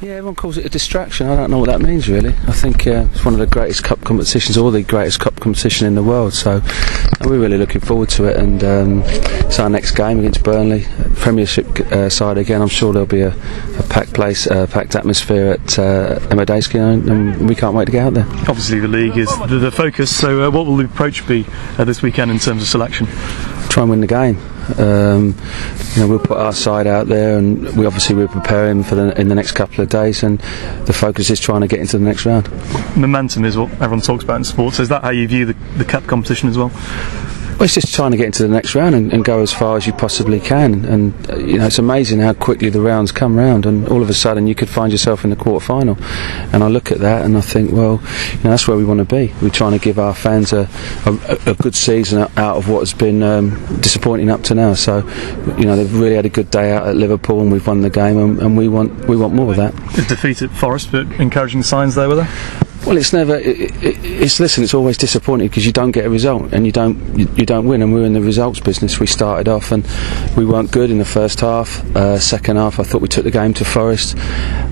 Yeah, everyone calls it a distraction. I don't know what that means, really. I think it's one of the greatest cup competitions, or the greatest cup competition in the world, so we're really looking forward to it. And it's our next game against Burnley, Premiership side again. I'm sure there'll be a packed place, packed atmosphere at Emma and we can't wait to get out there. Obviously the league is the focus, so what will the approach be this weekend in terms of selection? Try and win the game. We'll put our side out there, and we're preparing in the next couple of days, and the focus is trying to get into the next round. Momentum is what everyone talks about in sports. So is that how you view the cup competition as well? Well, it's just trying to get into the next round and go as far as you possibly can. And it's amazing how quickly the rounds come round, and all of a sudden you could find yourself in the quarter-final. And I look at that and I think, well, that's where we want to be. We're trying to give our fans a good season out of what has been disappointing up to now. So, they've really had a good day out at Liverpool, and we've won the game, and we want more of that. A defeat at Forest, but encouraging signs there, were there? Well, it's never. It's always disappointing because you don't get a result and you don't win. And we're in the results business. We started off and we weren't good in the first half. Second half, I thought we took the game to Forest,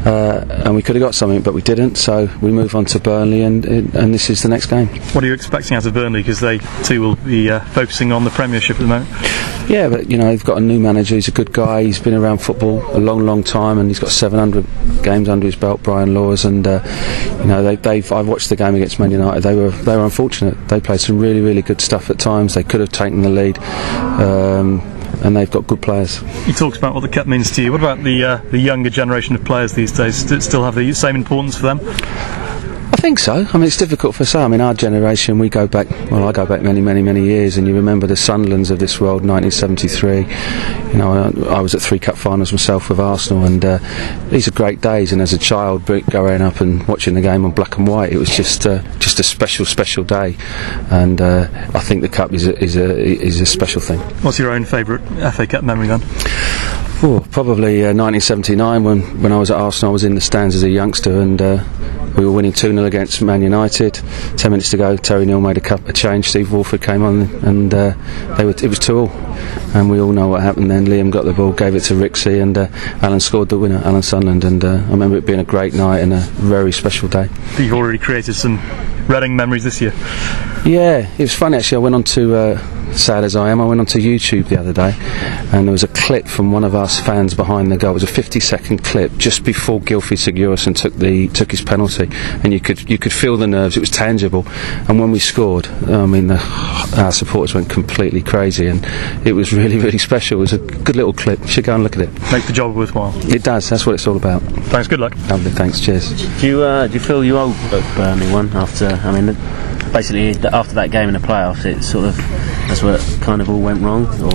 and we could have got something, but we didn't. So we move on to Burnley, and this is the next game. What are you expecting out of Burnley? Because they too will be focusing on the Premiership at the moment. Yeah, but they've got a new manager. He's a good guy. He's been around football a long time, and he's got 700 games under his belt, Brian Laws. And I've watched the game against Man United. They were unfortunate. They played some really good stuff at times. They could have taken the lead, and they've got good players. You talked about what the cup means to you. What about the younger generation of players these days? Does it still have the same importance for them? I think so. I mean, it's difficult for some. Our generation, I go back many years, and you remember the Sunderlands of this world, 1973. I was at 3 cup finals myself with Arsenal, and these are great days. And as a child, going up and watching the game on black and white, it was just a special day. And I think the cup is a special thing. What's your own favourite FA Cup memory then? Probably 1979 when I was at Arsenal. I was in the stands as a youngster, and we were winning 2-0 against Man United. 10 minutes to go, Terry Neal made a change. Steve Walford came on, and it was 2-2. And we all know what happened then. Liam got the ball, gave it to Rixie, and Alan scored the winner, Alan Sunderland. And I remember it being a great night and a very special day. You've already created some Reading memories this year. Yeah, it was funny actually. I went on to sad as I am, I went onto YouTube the other day, and there was a clip from one of us fans behind the goal. It was a 50-second clip just before Gylfi Sigurðsson took his penalty, and you could feel the nerves. It was tangible, and when we scored, I mean, our supporters went completely crazy, and it was really special. It was a good little clip. You should go and look at it. Makes the job worthwhile. It does. That's what it's all about. Thanks. Good luck. Lovely. Thanks. Cheers. Do you feel you owe Burnley one after? I mean, basically after that game in the playoffs, that's where it kind of all went wrong, or?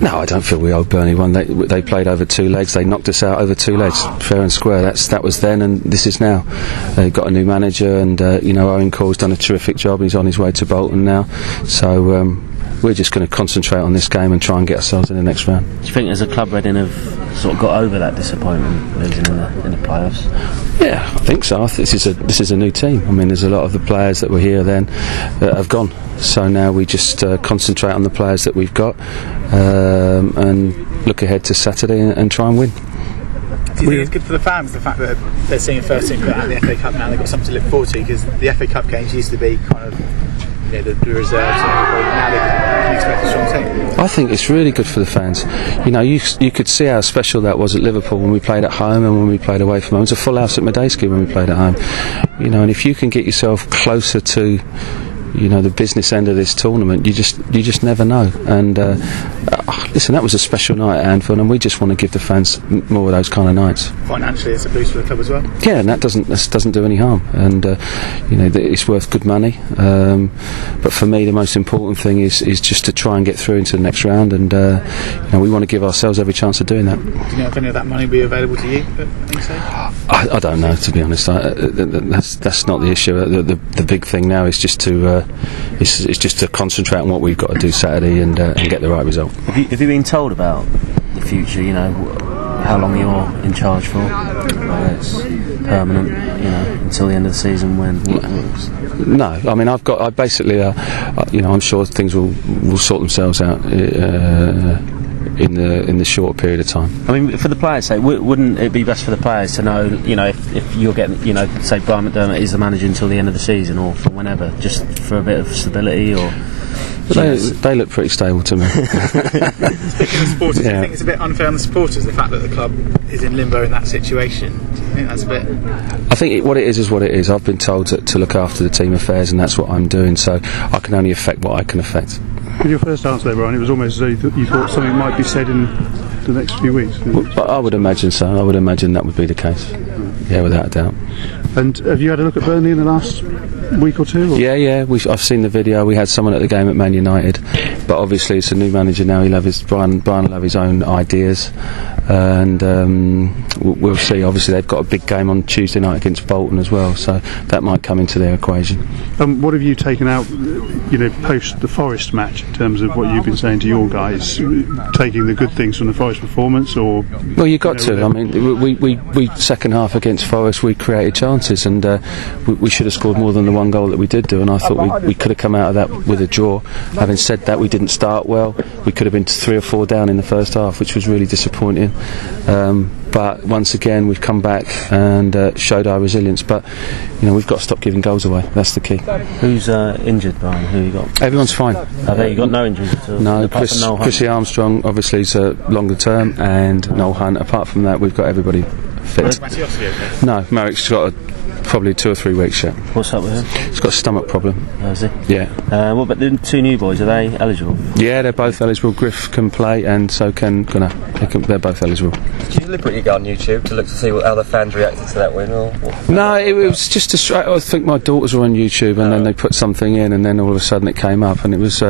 No, I don't feel we owe Burnley one. They played over 2 legs. They knocked us out over 2 legs, fair and square. That was then, and this is now. They've got a new manager, and Owen Cole's done a terrific job. He's on his way to Bolton now, so we're just going to concentrate on this game and try and get ourselves in the next round. Do you think as a club Reading have sort of got over that disappointment losing in the playoffs? Yeah, I think so. This is a new team. I mean, there's a lot of the players that were here then that have gone. So now we just concentrate on the players that we've got, and look ahead to Saturday and try and win. Do you think it's good for the fans, the fact that they're seeing a first team put out the FA Cup now? They've got something to look forward to, because the FA Cup games used to be kind of the reserves, now they can expect a strong team. I think it's really good for the fans. You could see how special that was at Liverpool when we played at home and when we played away from home. It was a full house at Medeski when we played at home. And if you can get yourself closer to the business end of this tournament, you just never know. And listen, that was a special night at Anfield, and we just want to give the fans more of those kind of nights. Financially, it's a boost for the club as well. Yeah, and that doesn't do any harm, and it's worth good money. But for me, the most important thing is just to try and get through into the next round, and we want to give ourselves every chance of doing that. Do you know if any of that money will be available to you? I don't know, to be honest. That's not the issue. The big thing now is just to concentrate on what we've got to do Saturday and get the right result. Have you been told about the future? How long you're in charge for? Whether it's permanent, until the end of the season. No, I mean I basically, I'm sure things will sort themselves out in the short period of time. I mean, for the players' sake, wouldn't it be best for the players to know, if you're getting, say Brian McDermott is the manager until the end of the season or for whenever, just for a bit of stability, or? They look pretty stable to me. Speaking of supporters, do you think it's a bit unfair on the supporters, the fact that the club is in limbo in that situation? Do you think that's a bit... I think what it is what it is. I've been told to look after the team affairs, and that's what I'm doing, so I can only affect what I can affect. With your first answer there, Brian, it was almost as though you thought something might be said in the next few weeks. But I would imagine so. I would imagine that would be the case. Yeah, without a doubt. And have you had a look at Burnley in the last week or two? Or? Yeah. I've seen the video. We had someone at the game at Man United, but obviously it's a new manager now. Brian will have his own ideas, and we'll see. Obviously they've got a big game on Tuesday night against Bolton as well, so that might come into their equation. What have you taken out, post the Forest match, in terms of what you've been saying to your guys, taking the good things from the Forest performance, or? Well, you got to. I mean, we second half against Forest, we created chances, and we should have scored more than the one goal that we did do, and I thought we could have come out of that with a draw. Having said that, we didn't start well. We could have been 3 or 4 down in the first half, which was really disappointing. But once again, we've come back and showed our resilience. But we've got to stop giving goals away. That's the key. Who's injured, Brian? Who you got? Everyone's fine. You got no injuries at all? No, Chrissy Armstrong obviously is a longer term, and Noel Hunt. Apart from that, we've got everybody fit. No, Marek's got probably 2 or 3 weeks yet. What's up with him? He's got a stomach problem. Oh, is he? Yeah. What about the 2 new boys? Are they eligible? Yeah, they're both eligible. Griff can play, and so can Gunnar. They're both eligible. Did you deliberately go on YouTube to look to see how the fans reacted to that win? Or no, it was just I think my daughters were on YouTube, and then they put something in, and then all of a sudden it came up, and it was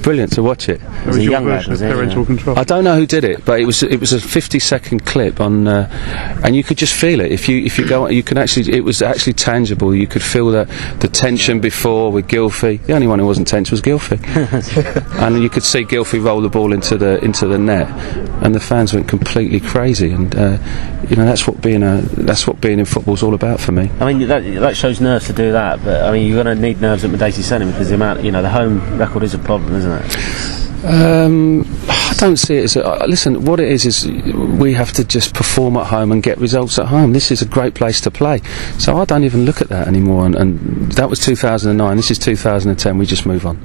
brilliant to watch it. It was your young version of parental control. I don't know who did it, but it was a 50-second clip on, and you could just feel it. If you go, you can actually. It was actually tangible. You could feel the tension before with Gylfi. The only one who wasn't tense was Gylfi, and you could see Gylfi roll the ball into the net, and the fans went completely crazy. And that's what being in football's all about for me. I mean, that shows nerves to do that, but I mean, you're going to need nerves at Medeisi Centre because the amount, the home record is a problem, isn't it? I don't see it as listen, what it is we have to just perform at home and get results at home. This is a great place to play, so I don't even look at that anymore, and that was 2009, this is 2010, we just move on.